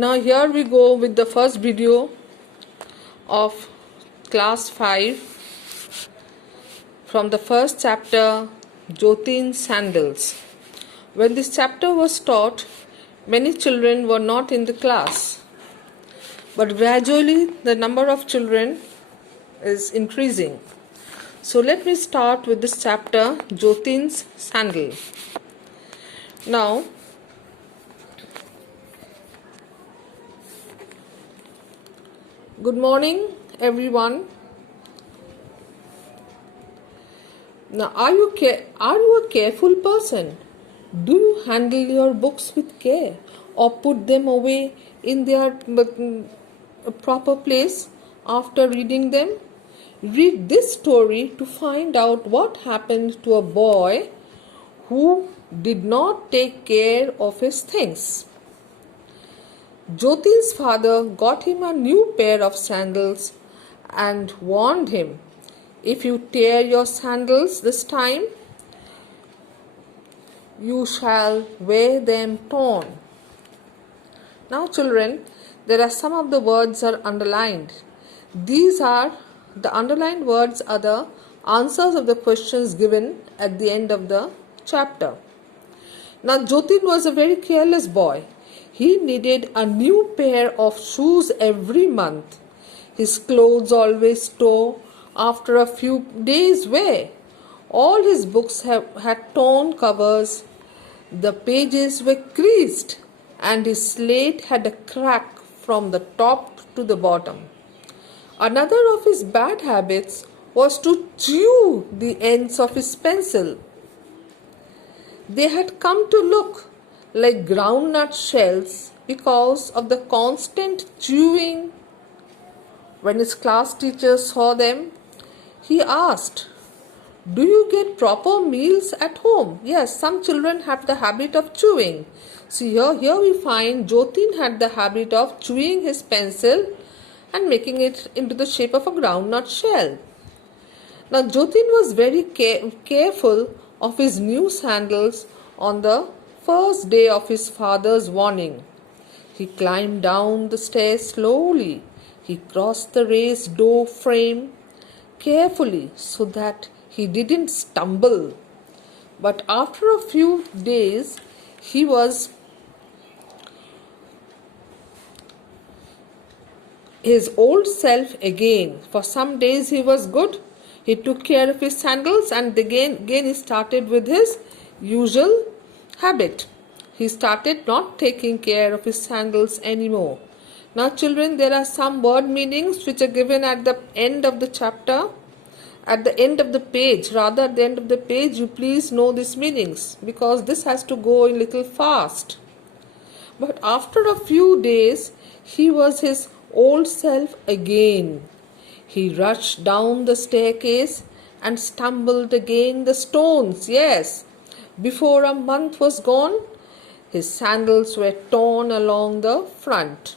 Now here we go with the first video of class 5 from the first chapter, Jyotin's Sandals. When this chapter was taught, many children were not in the class, but gradually the number of children is increasing. So let me start with this chapter, Jyotin's Sandal. Now, good morning everyone. Now, are you a careful person? Do you handle your books with care or put them away in their proper place after reading them? Read this story to find out what happened to a boy who did not take care of his things. Jyotin's father got him a new pair of sandals and warned him, "If you tear your sandals this time, you shall wear them torn." Now children, there are some of the words are underlined. The underlined words are the answers of the questions given at the end of the chapter. Now Jyotin was a very careless boy. He needed a new pair of shoes every month. His clothes always tore after a few days' wear. All his books had torn covers, the pages were creased, and his slate had a crack from the top to the bottom. Another of his bad habits was to chew the ends of his pencil. They had come to look like groundnut shells because of the constant chewing. When his class teacher saw them, he asked, "Do you get proper meals at home?" Yes, some children have the habit of chewing. See, here we find Jyotin had the habit of chewing his pencil and making it into the shape of a groundnut shell. Now Jyotin was very careful of his new sandals on the first day of his father's warning. He climbed down the stairs slowly. He crossed the raised door frame carefully so that he didn't stumble. But after a few days, he was his old self again. For some days he was good. He took care of his sandals, and again he started with his usual habit. He started not taking care of his sandals anymore. Now children, there are some word meanings which are given at the end of the chapter, at the end of the page. Rather, at the end of the page, you please know these meanings, because this has to go a little fast. But after a few days, he was his old self again. He rushed down the staircase and stumbled against the stones. Yes, before a month was gone, his sandals were torn along the front.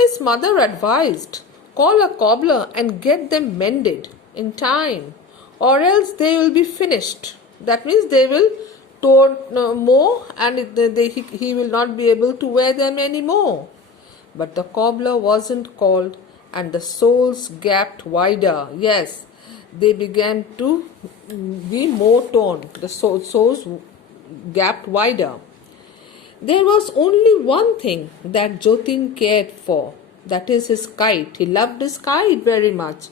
His mother advised, "Call a cobbler and get them mended in time, or else they will be finished." That means they will torn more, and he will not be able to wear them anymore. But the cobbler wasn't called, and the soles gaped wider. Yes, they began to be more torn. The soles gaped wider. There was only one thing that Jyotin cared for, that is his kite. He loved his kite very much.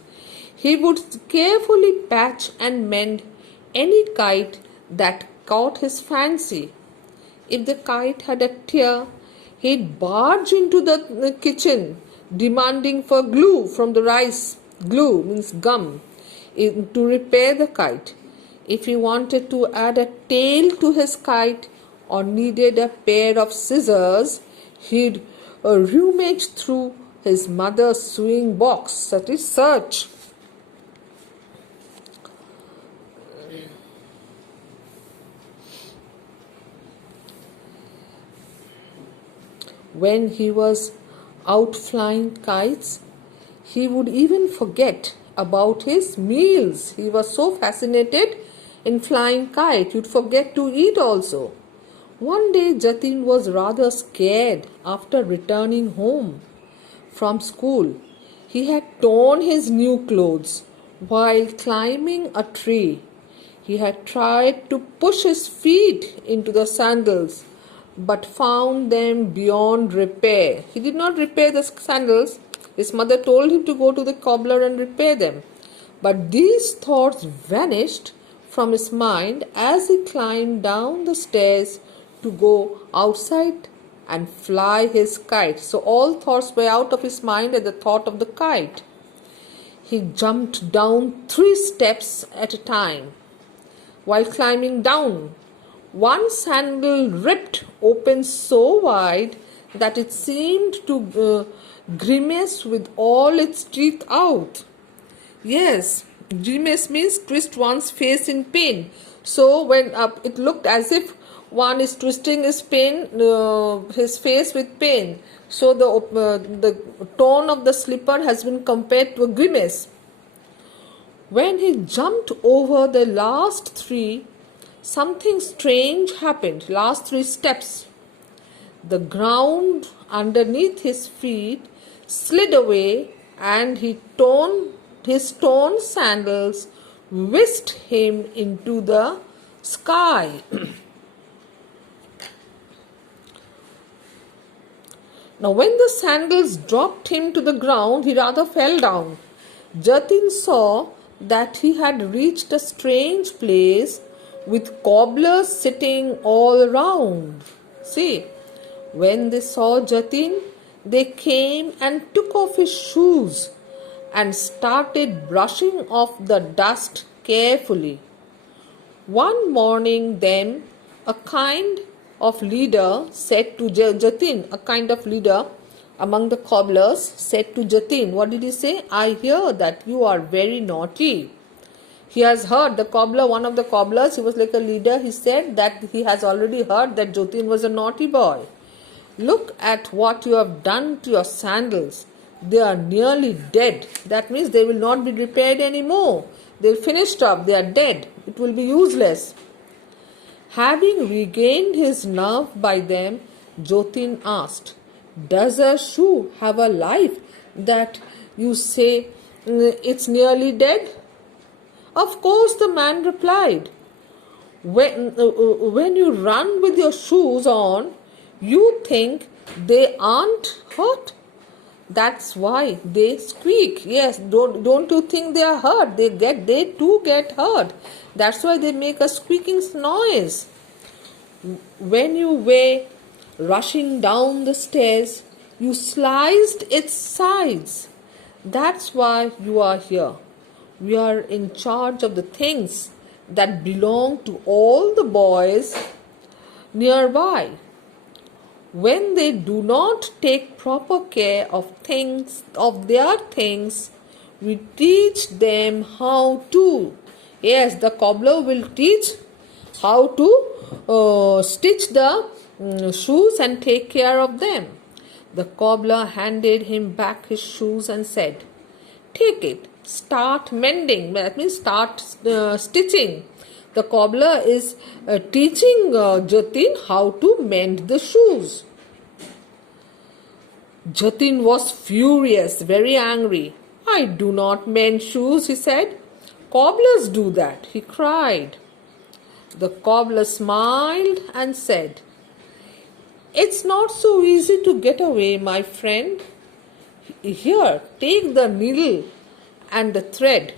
He would carefully patch and mend any kite that caught his fancy. If the kite had a tear, he'd barge into the kitchen demanding for glue from the rice. Glue means gum, to repair the kite. If he wanted to add a tail to his kite or needed a pair of scissors, he'd rummage through his mother's sewing box, that is, search. When he was out flying kites, he would even forget about his meals. He was so fascinated in flying kite, you'd forget to eat also. One day Jatin was rather scared after returning home from school. He had torn his new clothes while climbing a tree. He had tried to push his feet into the sandals but found them beyond repair. He did not repair the sandals. His mother told him to go to the cobbler and repair them. But these thoughts vanished from his mind as he climbed down the stairs to go outside and fly his kite. So all thoughts were out of his mind at the thought of the kite. He jumped down 3 steps at a time. While climbing down, one sandal ripped open so wide that it seemed to grimace with all its teeth out. Yes, grimace means twist one's face in pain. So when it looked as if one is twisting his face with pain. So the tone of the slipper has been compared to a grimace. When he jumped over the last 3, something strange happened. Last 3 steps. The ground underneath his feet slid away and his torn sandals whisked him into the sky. Now, when the sandals dropped him to the ground, he rather fell down. Jatin saw that he had reached a strange place with cobblers sitting all around. See, when they saw Jatin, they came and took off his shoes and started brushing off the dust carefully. One morning, then, a kind of leader said to Jatin, a kind of leader among the cobblers said to Jatin, what did he say? I hear that you are very naughty. He has heard, the cobbler, one of the cobblers, he was like a leader, he said that he has already heard that Jatin was a naughty boy. Look at what you have done to your sandals. They are nearly dead. That means they will not be repaired anymore. They are finished up, they are dead. It will be useless. Having regained his nerve by them, Jatin asked, does a shoe have a life that you say it's nearly dead? Of course, the man replied. When you run with your shoes on, you think they aren't hurt. That's why they squeak. Yes, don't you think they are hurt? They too get hurt. That's why they make a squeaking noise. When you were rushing down the stairs, you sliced its sides. That's why you are here. We are in charge of the things that belong to all the boys nearby. When they do not take proper care of their things, we teach them how to. Yes, the cobbler will teach how to stitch the shoes and take care of them. The cobbler handed him back his shoes and said, take it, start mending. That means start stitching. The cobbler is teaching Jatin how to mend the shoes. Jatin was furious, very angry. I do not mend shoes, he said. Cobblers do that, he cried. The cobbler smiled and said, it's not so easy to get away, my friend. Here, take the needle and the thread.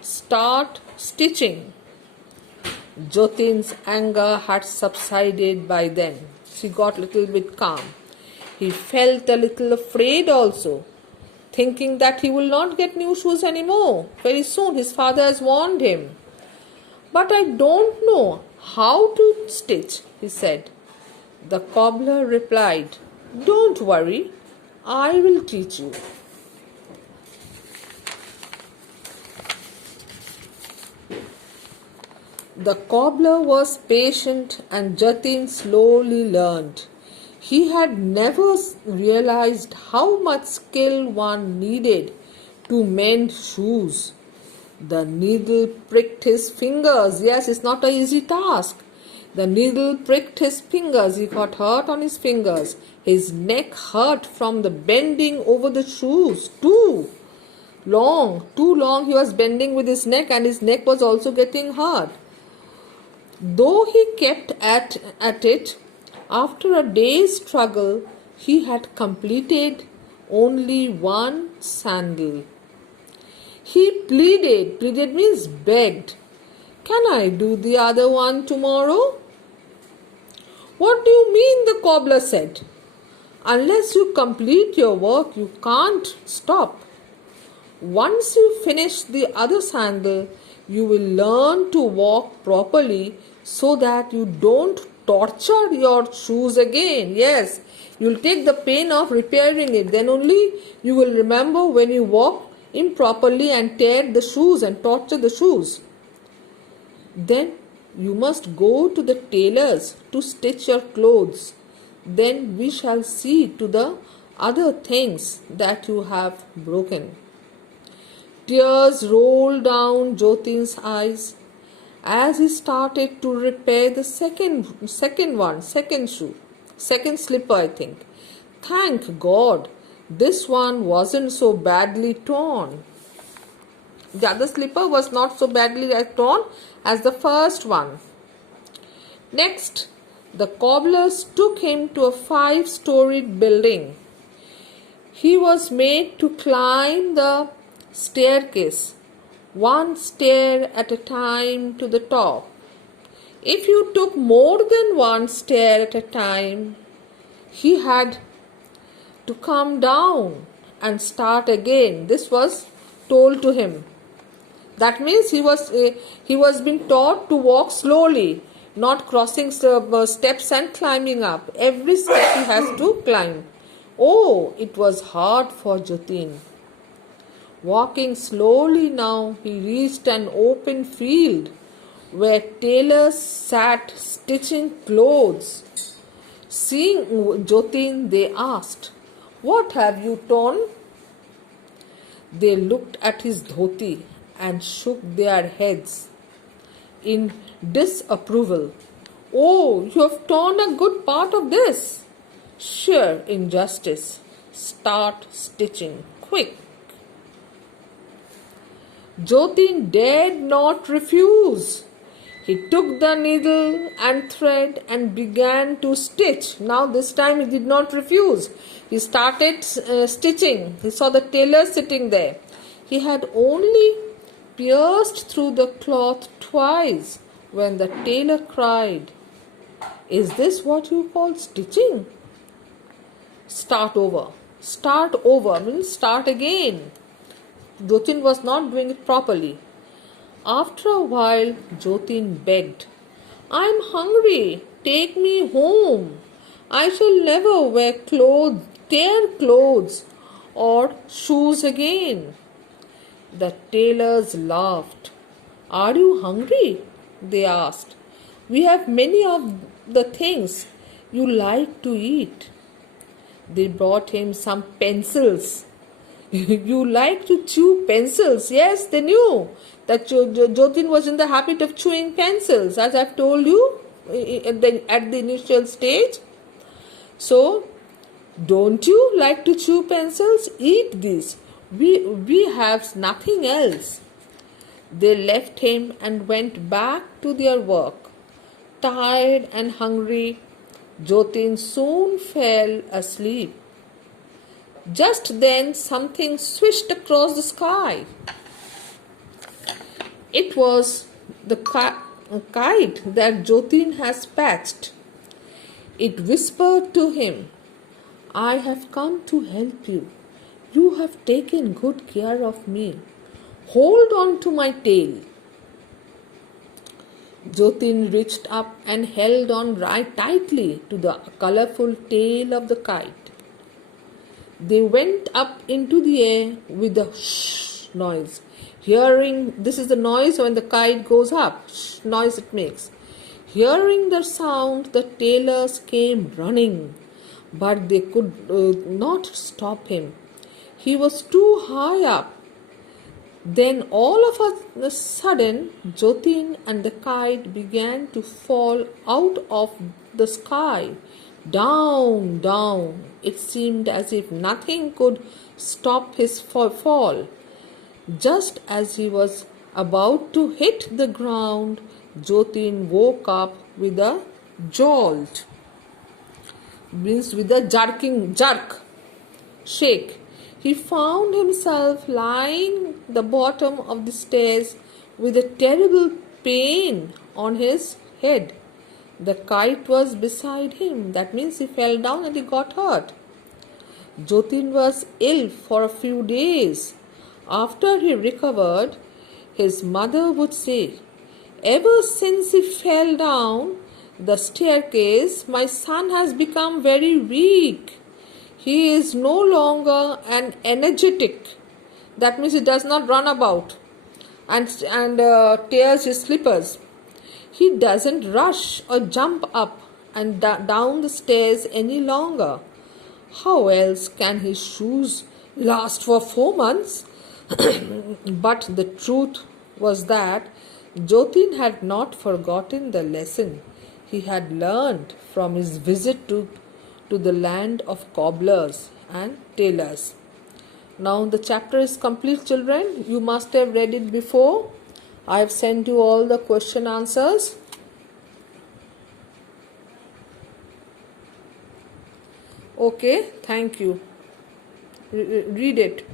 Start stitching. Jatin's anger had subsided by then. She got a little bit calm. He felt a little afraid also, thinking that he will not get new shoes anymore. Very soon his father has warned him. But I don't know how to stitch, he said. The cobbler replied, don't worry, I will teach you. The cobbler was patient and Jatin slowly learned. He had never realized how much skill one needed to mend shoes. The needle pricked his fingers. Yes, it's not an easy task. The needle pricked his fingers. He got hurt on his fingers. His neck hurt from the bending over the shoes. Too long he was bending with his neck, and his neck was also getting hurt. Though he kept at it, after a day's struggle, he had completed only one sandal. He pleaded. Pleaded means begged. Can I do the other one tomorrow? What do you mean? The cobbler said. Unless you complete your work, you can't stop. Once you finish the other sandal, you will learn to walk properly so that you don't torture your shoes again. Yes, you'll take the pain of repairing it. Then only you will remember when you walk improperly and tear the shoes and torture the shoes. Then you must go to the tailor's to stitch your clothes. Then we shall see to the other things that you have broken. Tears rolled down Jotin's eyes as he started to repair the second shoe, second slipper, I think. Thank God, this one wasn't so badly torn. The other slipper was not so badly torn as the first one. Next, the cobblers took him to a 5-storied building. He was made to climb the staircase, one stair at a time to the top. If you took more than one stair at a time, he had to come down and start again. This was told to him. That means he was being taught to walk slowly, not crossing steps and climbing up. Every step he has to climb. Oh, it was hard for Jotin. Walking slowly now, he reached an open field where tailors sat stitching clothes. Seeing Jotin, they asked, "What have you torn?" They looked at his dhoti and shook their heads in disapproval. "Oh, you have torn a good part of this. Sheer injustice. Start stitching, quick." Jotin dared not refuse. He took the needle and thread and began to stitch. Now this time he did not refuse. He started stitching. He saw the tailor sitting there. He had only pierced through the cloth twice when the tailor cried, "Is this what you call stitching? Start over." Start over means start again. Jotin was not doing it properly. After a while, Jotin begged, "I'm hungry. Take me home. I shall never tear clothes or shoes again." The tailors laughed. "Are you hungry?" they asked. "We have many of the things you like to eat." They brought him some pencils. "You like to chew pencils?" Yes, they knew that Jotin was in the habit of chewing pencils, as I've told you at the initial stage. So, don't you like to chew pencils? Eat these. We have nothing else. They left him and went back to their work. Tired and hungry, Jotin soon fell asleep. Just then something swished across the sky. It was the kite that Jotin has patched. It whispered to him, "I have come to help you. You have taken good care of me. Hold on to my tail." Jotin reached up and held on right tightly to the colorful tail of the kite. They went up into the air with a shh noise. This is the noise when the kite goes up, shh noise it makes. Hearing the sound, the tailors came running, but they could not stop him. He was too high up. Then all of a sudden, Jotin and the kite began to fall out of the sky. Down, down. It seemed as if nothing could stop his fall. Just as he was about to hit the ground, Jotin woke up with a jolt, means with a jerk, shake. He found himself lying the bottom of the stairs with a terrible pain on his head. The kite was beside him. That means he fell down and he got hurt. Jotin was ill for a few days. After he recovered, his mother would say, "Ever since he fell down the staircase, my son has become very weak. He is no longer an energetic." That means he does not run about and tears his slippers. He doesn't rush or jump up and down the stairs any longer. How else can his shoes last for 4 months? But the truth was that Jotin had not forgotten the lesson he had learned from his visit to the land of cobblers and tailors. Now the chapter is complete, children. You must have read it before. I have sent you all the question answers. Okay, thank you. Read it.